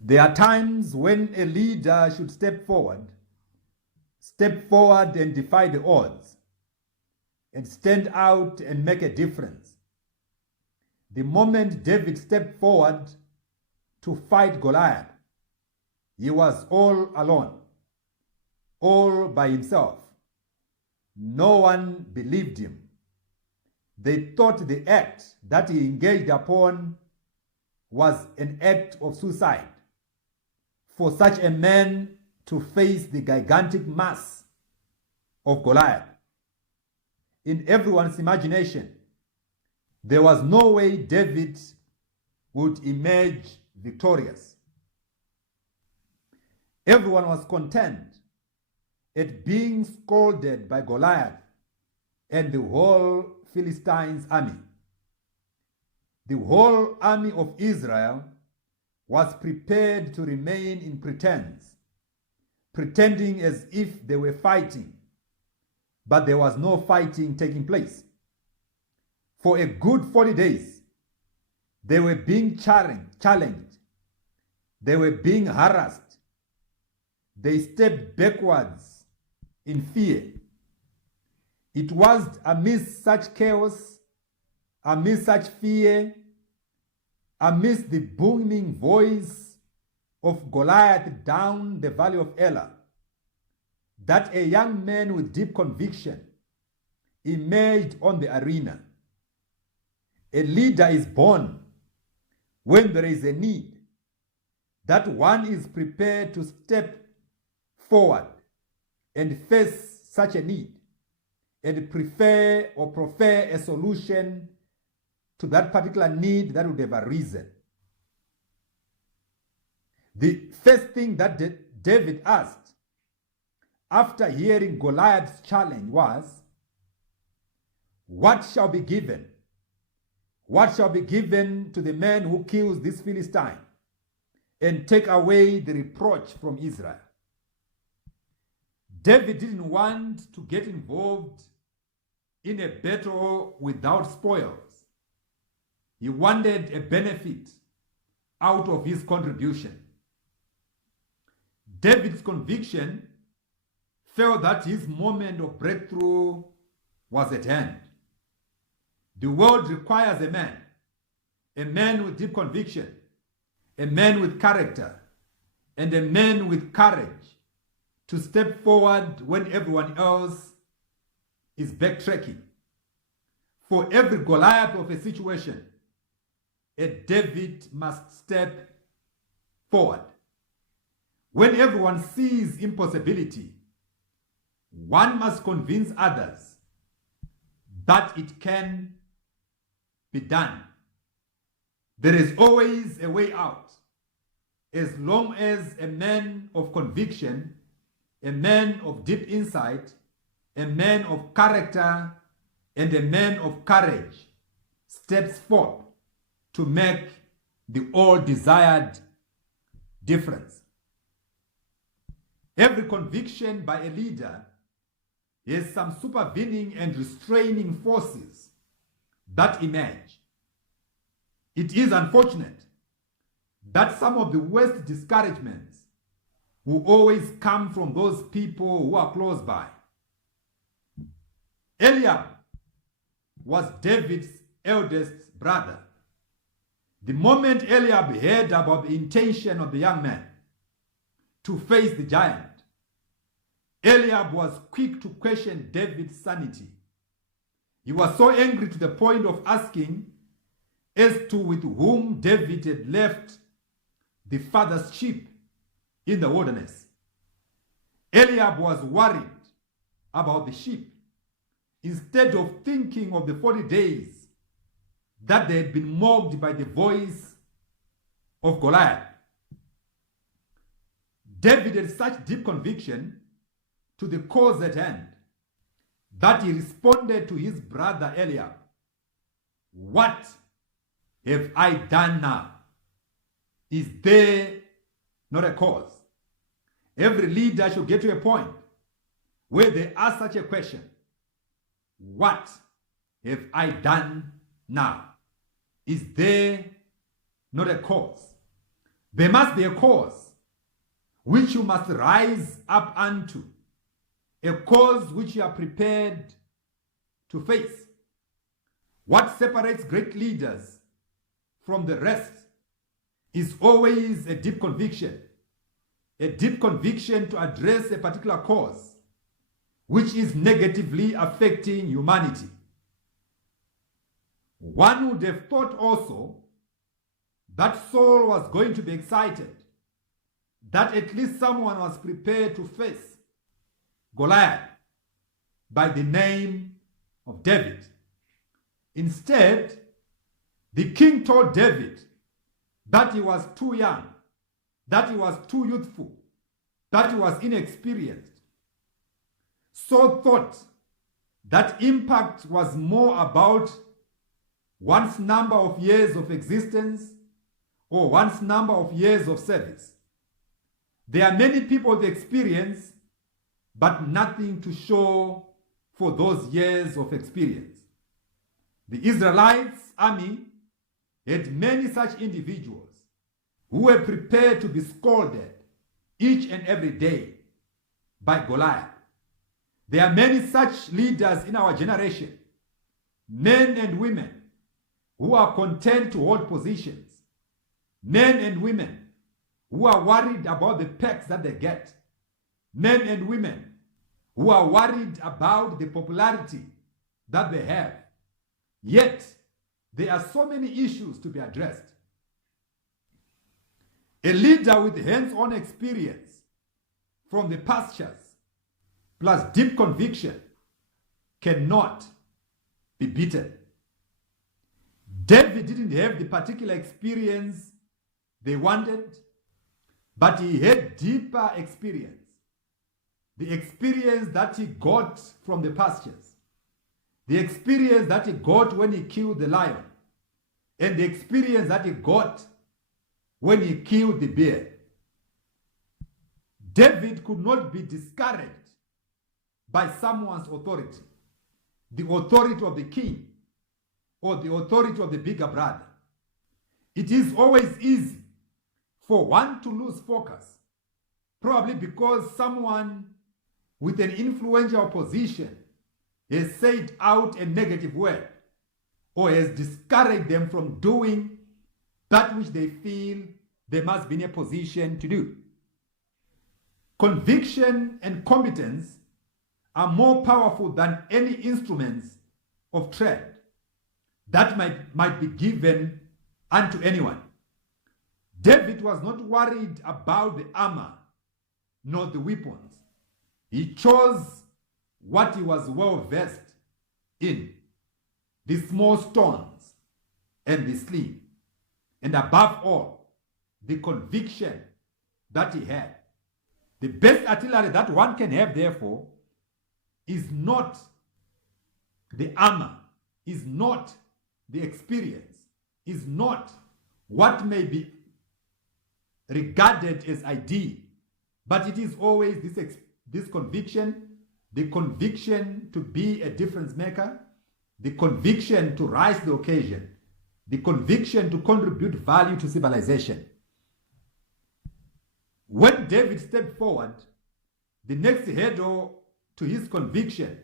There are times when a leader should step forward and defy the odds, and stand out and make a difference. The moment David stepped forward to fight Goliath, he was all alone, all by himself. No one believed him. They thought the act that he engaged upon was an act of suicide. For such a man to face the gigantic mass of Goliath, in everyone's imagination, there was no way David would emerge victorious. Everyone was content at being scolded by Goliath and the whole Philistines' army. The whole army of Israel was prepared to remain in pretense, pretending as if they were fighting, but there was no fighting taking place. For a good 40 days, they were being challenged. They were being harassed. They stepped backwards in fear. It was amidst such chaos, amidst such fear, amidst the booming voice of Goliath down the valley of Elah, that a young man with deep conviction emerged on the arena. A leader is born when there is a need, that one is prepared to step forward and face such a need and prefer or prefer a solution to that particular need that would have arisen. The first thing that David asked after hearing Goliath's challenge was, "What shall be given? What shall be given to the man who kills this Philistine and take away the reproach from Israel?" David didn't want to get involved in a battle without spoils. He wanted a benefit out of his contribution. David's conviction felt that his moment of breakthrough was at hand. The world requires a man with deep conviction, a man with character, and a man with courage to step forward when everyone else is backtracking. For every Goliath of a situation, a David must step forward. When everyone sees impossibility, one must convince others that it can be done. There is always a way out, as long as a man of conviction, a man of deep insight, a man of character, and a man of courage steps forth to make the all-desired difference. Every conviction by a leader has some supervening and restraining forces that emerge. It is unfortunate that some of the worst discouragements will always come from those people who are close by. Eliab was David's eldest brother. The moment Eliab heard about the intention of the young man to face the giant, Eliab was quick to question David's sanity. He was so angry to the point of asking as to with whom David had left the father's sheep in the wilderness. Eliab was worried about the sheep instead of thinking of the 40 days that they had been mocked by the voice of Goliath. David had such deep conviction to the cause at hand that he responded to his brother Eliab, "What have I done now? Is there not a cause?" Every leader should get to a point where they ask such a question: what have I done now? Is there not a cause? There must be a cause which you must rise up unto, a cause which you are prepared to face. What separates great leaders from the rest is always a deep conviction to address a particular cause which is negatively affecting humanity. One would have thought also that Saul was going to be excited, that at least someone was prepared to face Goliath by the name of David. Instead, the king told David that he was too young, that he was too youthful, that he was inexperienced. Saul thought that impact was more about one's number of years of existence or one's number of years of service. There are many people with experience, but nothing to show for those years of experience. The Israelites' army had many such individuals who were prepared to be scolded each and every day by Goliath. There are many such leaders in our generation, men and women who are content to hold positions, men and women who are worried about the perks that they get, men and women who are worried about the popularity that they have. Yet, there are so many issues to be addressed. A leader with hands-on experience from the pastures plus deep conviction cannot be beaten. David didn't have the particular experience they wanted, but he had deeper experience. The experience that he got from the pastures, the experience that he got when he killed the lion, and the experience that he got when he killed the bear. David could not be discouraged by someone's authority, the authority of the king or the authority of the bigger brother. It is always easy for one to lose focus, probably because someone with an influential position has said out a negative word or has discouraged them from doing that which they feel they must be in a position to do. Conviction and competence are more powerful than any instruments of trade that might be given unto anyone. David was not worried about the armor nor the weapons. He chose what he was well versed in, the small stones and the sling, and above all, the conviction that he had. The best artillery that one can have, therefore, is not the armor, is not the experience, is not what may be regarded as ideal, but it is always this conviction, the conviction to be a difference maker, the conviction to rise to the occasion, the conviction to contribute value to civilization. When David stepped forward, the next hurdle to his conviction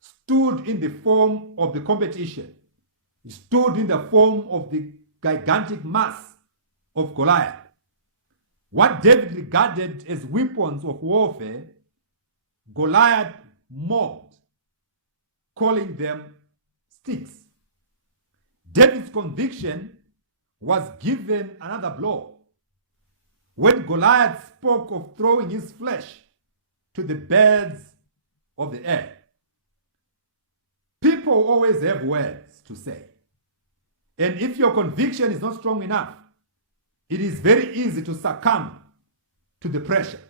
stood in the form of the competition. It stood in the form of the gigantic mass of Goliath. What David regarded as weapons of warfare, Goliath mocked, calling them sticks. David's conviction was given another blow when Goliath spoke of throwing his flesh to the birds of the air. People always have words to say. And if your conviction is not strong enough, it is very easy to succumb to the pressure.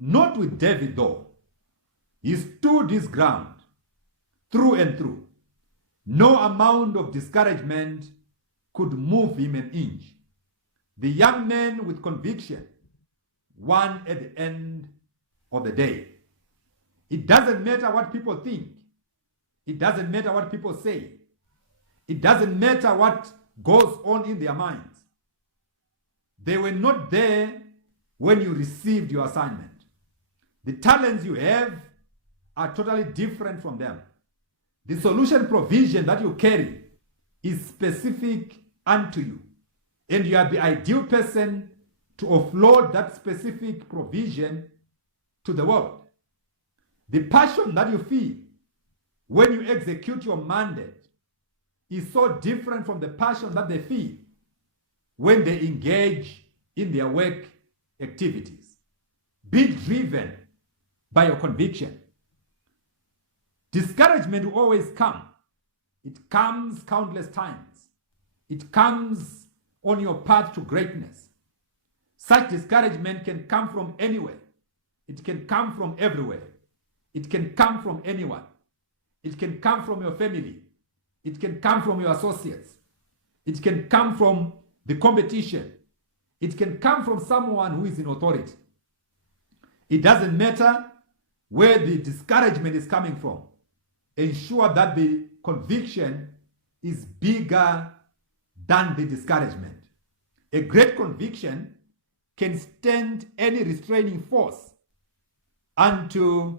Not with David, though. He stood his ground through and through. No amount of discouragement could move him an inch. The young man with conviction won at the end of the day. It doesn't matter what people think. It doesn't matter what people say. It doesn't matter what goes on in their minds. They were not there when you received your assignment. The talents you have are totally different from them. The solution provision that you carry is specific unto you, and you are the ideal person to offload that specific provision to the world. The passion that you feel when you execute your mandate is so different from the passion that they feel when they engage in their work activities. Be driven by your conviction. Discouragement will always come. It comes countless times. It comes on your path to greatness. Such discouragement can come from anywhere. It can come from everywhere. It can come from anyone. It can come from your family. It can come from your associates. It can come from the competition. It can come from someone who is in authority. It doesn't matter where the discouragement is coming from. Ensure that the conviction is bigger than the discouragement. A great conviction can stand any restraining force unto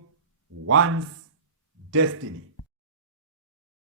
one's destiny.